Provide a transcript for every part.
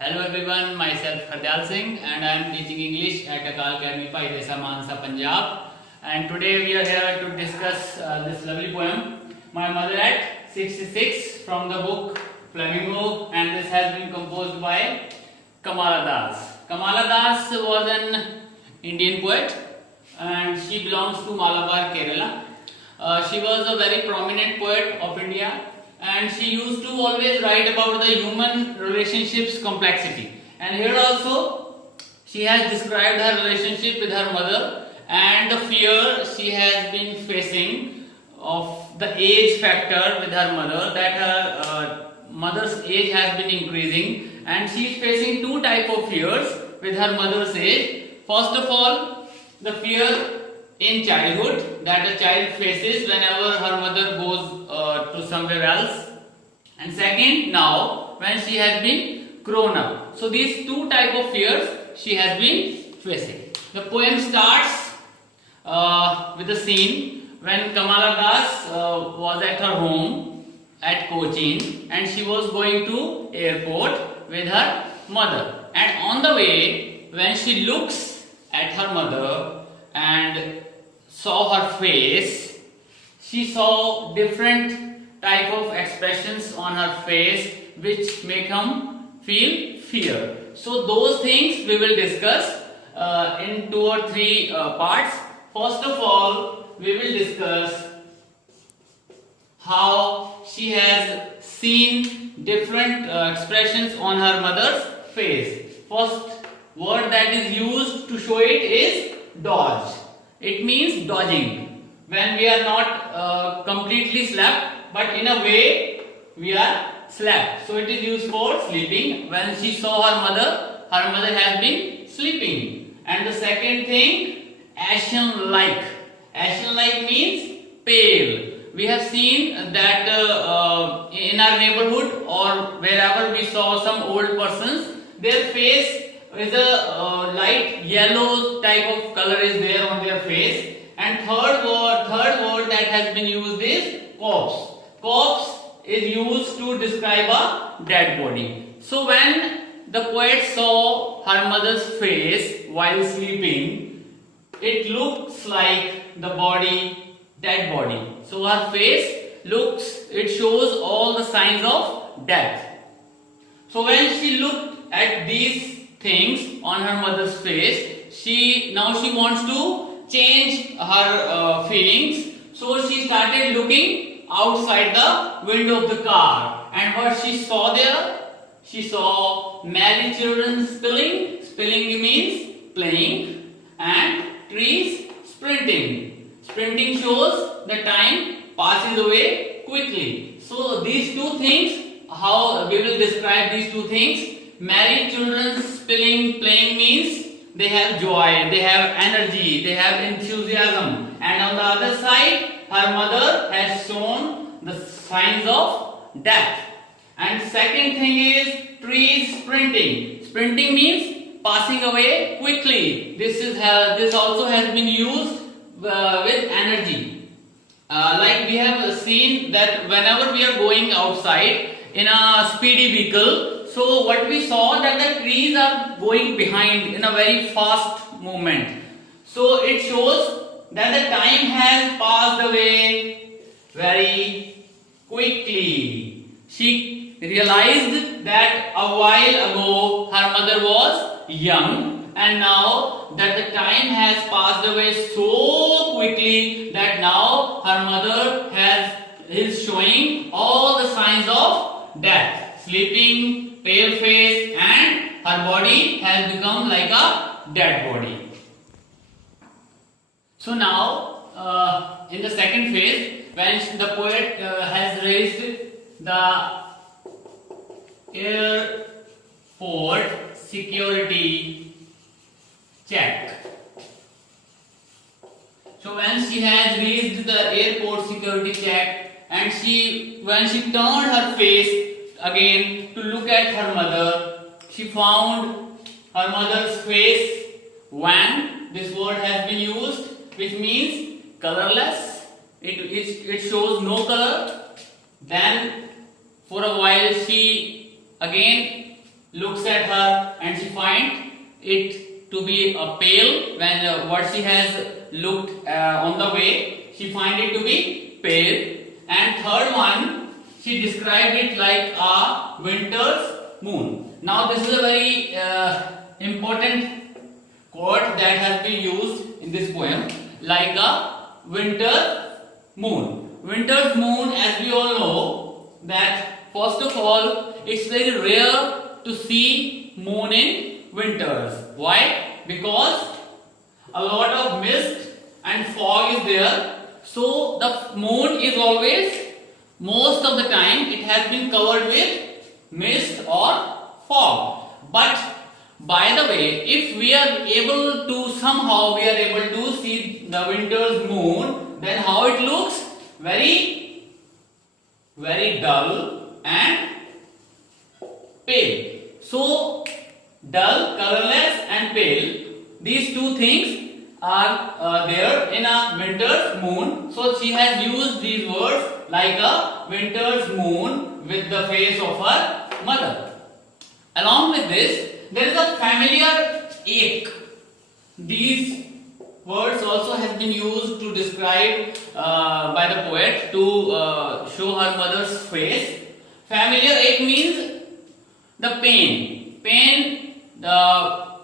Hello everyone, myself Hardayal Singh and I am teaching English at Akal Bhai, Desa, Mansa, Punjab. And today we are here to discuss this lovely poem, My Mother at 66, from the book Flamingo, and this has been composed by Kamala. Kamala was an Indian poet and she belongs to Malabar, Kerala. She was a very prominent poet of India, and she used to always write about the human relationships complexity. And here also she has described her relationship with her mother and the fear she has been facing of the age factor with her mother, that her mother's age has been increasing and she is facing two type of fears with her mother's age. First of all, the fear in childhood that a child faces whenever her mother goes to somewhere else, and second, now when she has been grown up. So these two type of fears she has been facing. The poem starts with a scene when Kamala was at her home at Cochin and she was going to airport with her mother, and on the way when she looks at her mother and saw her face, she saw different type of expressions on her face which make him feel fear. So those things we will discuss in 2 or 3 parts. First of all, we will discuss how she has seen different expressions on her mother's face. First word that is used to show it is dodge. It means dodging. When we are not completely slept, but in a way we are slept. So it is used for sleeping. When she saw her mother has been sleeping. And the second thing, ashen like. Ashen like means pale. We have seen that in our neighborhood or wherever we saw some old persons, their face is a light yellow type of color is there on their face. And third word that has been used is corpse. Corpse is used to describe a dead body. So when the poet saw her mother's face while sleeping, it looks like the body, dead body. So her face it shows all the signs of death. So when she looked at these things on her mother's face, she wants to change her feelings. So she started looking outside the window of the car, and what she saw there, she saw many children spilling. Spilling means playing, and trees sprinting. Sprinting shows the time passes away quickly. So these two things, how we will describe these two things. Married children spilling, playing means they have joy, they have energy, they have enthusiasm, and on the other side her mother has shown the signs of death. And second thing is trees sprinting. Sprinting means passing away quickly. This also has been used with energy. Like we have seen that whenever we are going outside in a speedy vehicle, so what we saw that the trees are going behind in a very fast movement. So it shows that the time has passed away very quickly. She realized that a while ago her mother was young, and now that the time has passed away so quickly that now her mother is showing all the signs of death. Sleeping, pale face, and her body has become like a dead body. So now in the second phase, when the poet has raised the airport security check. So when she has raised the airport security check, and when she turned her face again to look at her mother, she found her mother's face wan. This word has been used, which means colorless. It shows no color. Then for a while she again looks at her and she finds it to be pale. When what she has looked on the way, she finds it to be pale. And third one, she described it like a winter's moon. Now this is a very important quote that has been used in this poem, like a winter moon. Winter's moon, as we all know, that first of all, it's very rare to see moon in winters. Why? Because a lot of mist and fog is there. So the moon is always, most of the time, it has been covered with mist or fog. But by the way, if we are able to somehow we are able to see the winter's moon, then how it looks? Very dull and pale. So dull, colorless and pale, these two things are there in a winter's moon. So she has used these words like a winter's moon with the face of her mother. Along with this, there is a familiar ache. These words also have been used to describe by the poet to show her mother's face. Familiar ache means the pain.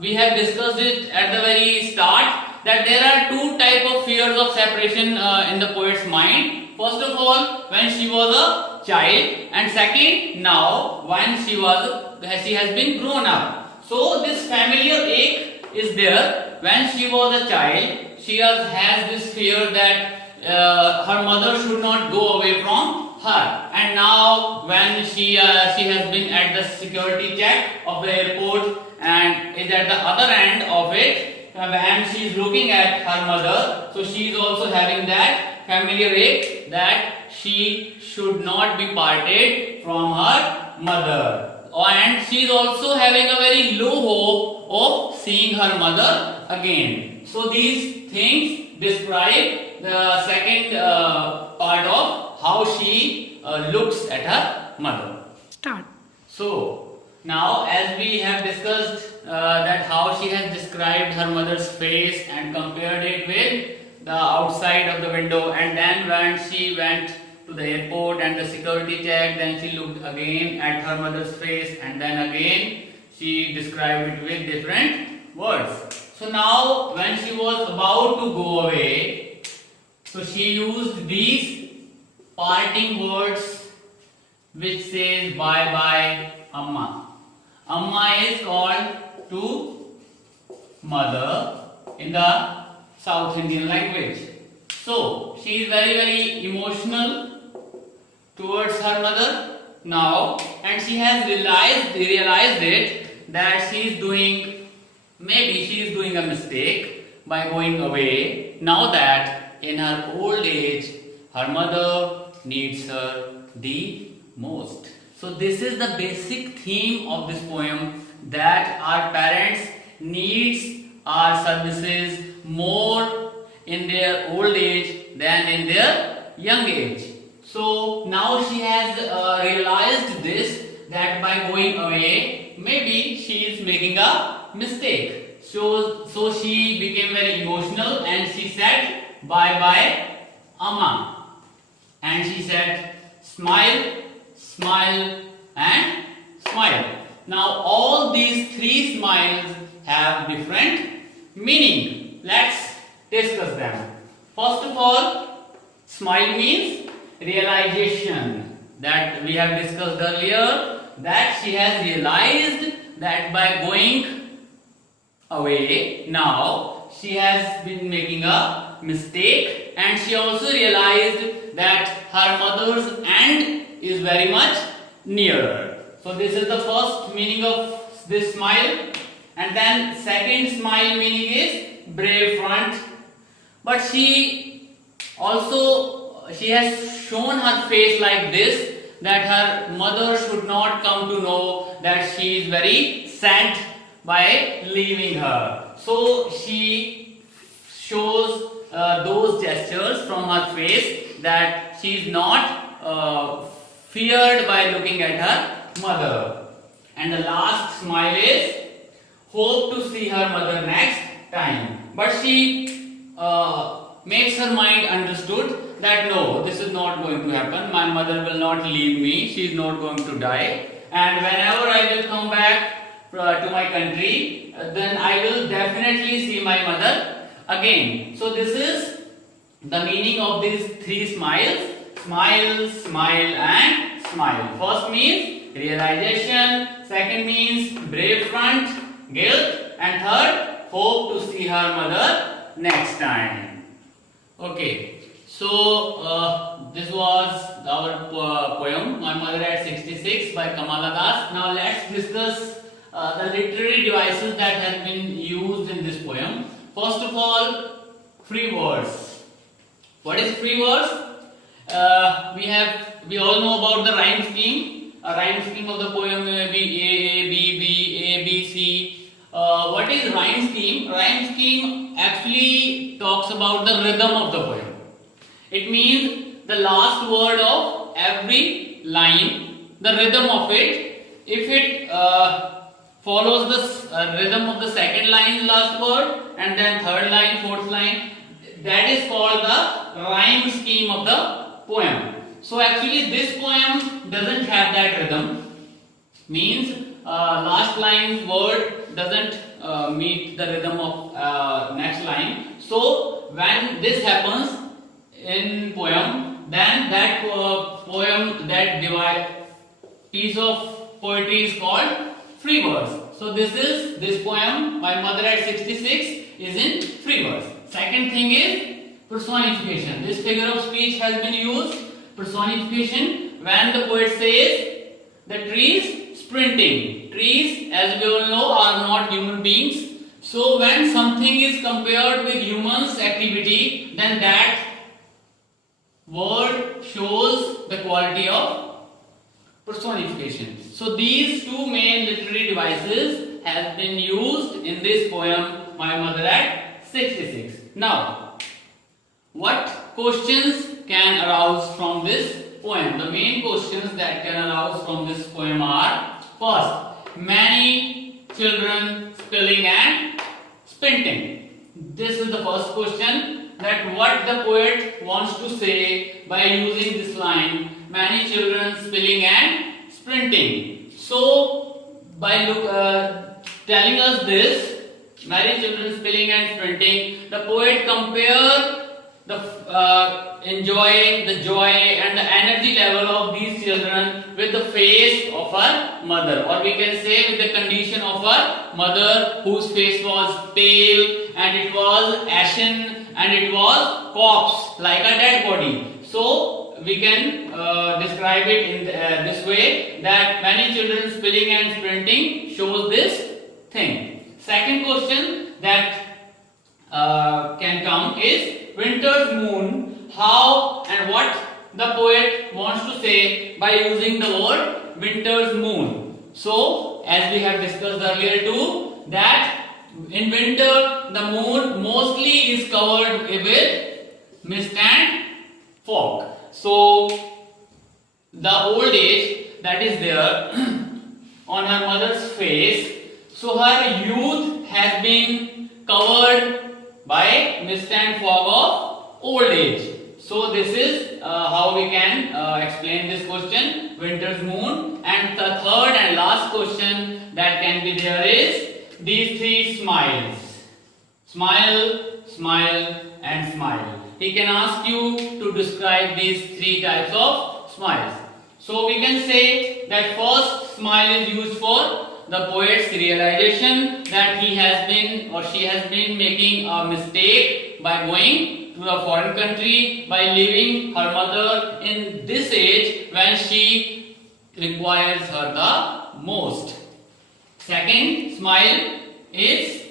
We have discussed it at the very start, that there are two types of fears of separation in the poet's mind. First of all, when she was a child, and second, now when she has been grown up. So this familiar ache is there. When she was a child, she has this fear that her mother should not go away from her. And now when she has been at the security check of the airport and is at the other end of it, and she is looking at her mother, so she is also having that familiar ache that she should not be parted from her mother. And she is also having a very low hope of seeing her mother again. So these things describe the second part of how she looks at her mother. Start. So now, as we have discussed that how she has described her mother's face and compared it with the outside of the window, and then when she went to the airport and the security check, then she looked again at her mother's face, and then again she described it with different words. So now when she was about to go away, so she used these parting words which says bye bye amma. Amma is called to mother in the South Indian language. So she is very emotional towards her mother now, and she has realized it that maybe she is doing a mistake by going away, now that in her old age her mother needs her the most. So this is the basic theme of this poem, that our parents needs our services more in their old age than in their young age. So now she has realized this, that by going away, maybe she is making a mistake. So she became very emotional and she said bye bye amma. And she said smile, smile and smile. Now all these three smiles have different meaning. Let's discuss them. First of all, smile means realization, that we have discussed earlier, that she has realized that by going away now she has been making a mistake, and she also realized that her mother's end is very much nearer. So this is the first meaning of this smile. And then second smile meaning is brave front. But she has shown her face like this, that her mother should not come to know that she is very sad by leaving her. So she shows those gestures from her face that she is not feared by looking at her mother. and the last smile is hope to see her mother next time. But she makes her mind understood that no, this is not going to happen. My mother will not leave me. She is not going to die. And whenever I will come back to my country, then I will definitely see my mother again. So this is the meaning of these three smiles. Smile, smile and smile. First means realization. Second means brave front, guilt. And third, hope to see her mother next time. Okay, so this was our poem My Mother at 66 by Kamala. Now let's discuss the literary devices that have been used in this poem. First of all, free words. What is free words? We all know about the rhyme scheme. A rhyme scheme of the poem may be A, B, B, A, B, C. What is rhyme scheme? Rhyme scheme actually talks about the rhythm of the poem. It means the last word of every line, the rhythm of it. If it follows the rhythm of the second line's last word and then third line, fourth line, that is called the rhyme scheme of the poem. So actually this poem doesn't have that rhythm, means last line's word doesn't meet the rhythm of next line. So when this happens in poem, then that piece of poetry is called free verse. So this poem, My Mother at 66, is in free verse. Second thing is personification. This figure of speech has been used. Personification, when the poet says the trees sprinting. Trees, as we all know, are not human beings. So when something is compared with humans' activity, then that word shows the quality of personification. So these two main literary devices have been used in this poem My Mother at 66. Now, what questions can arouse from this poem? The main questions that can arouse from this poem are: first, many children spilling and sprinting. This is the first question, that what the poet wants to say by using this line, many children spilling and sprinting. So by telling us this, many children spilling and sprinting, the poet compares the joy and the energy level of these children with the face of her mother, or we can say with the condition of her mother, whose face was pale and it was ashen and it was corpse, like a dead body. So we can describe it in this way, that many children spilling and sprinting shows this thing. Second question that can come is winter's moon. How and what the poet wants to say by using the word winter's moon. So as we have discussed earlier too, that in winter the moon mostly is covered with mist and fog. So the old age that is there on her mother's face, so her youth has been covered by mist and fog of old age. So this is how we can explain this question, winter's moon. And the third and last question that can be there is these three smiles. Smile, smile and smile. He can ask you to describe these three types of smiles. So we can say that first smile is used for the poet's realization that he has been or she has been making a mistake by going to a foreign country, by leaving her mother in this age when she requires her the most. Second smile is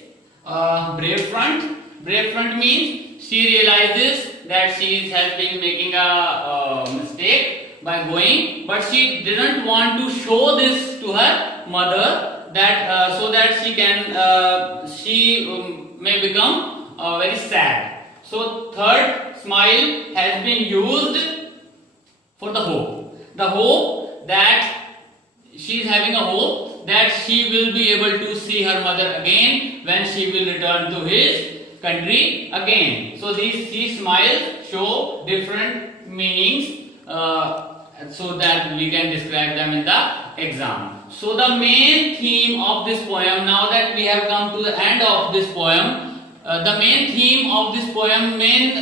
brave front. Brave front means she realizes that she has been making a mistake by going, but she didn't want to show this to her mother, that so that she may become very sad. So third smile has been used for the hope. The hope that she is having a hope that she will be able to see her mother again when she will return to his country again. So these smiles show different meanings so that we can describe them in the exam. So the main theme of this poem, now that we have come to the end of this poem, the main theme of this poem, main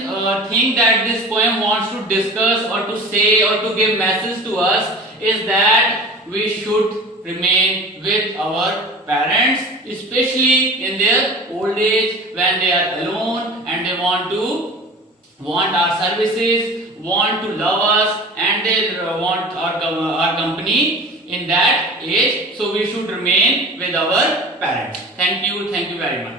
thing that this poem wants to discuss or to say or to give message to us is that we should remain with our parents, especially in their old age when they are alone and they want our services, want to love us, and they want our company in that age. So we should remain with our parents. Thank you very much.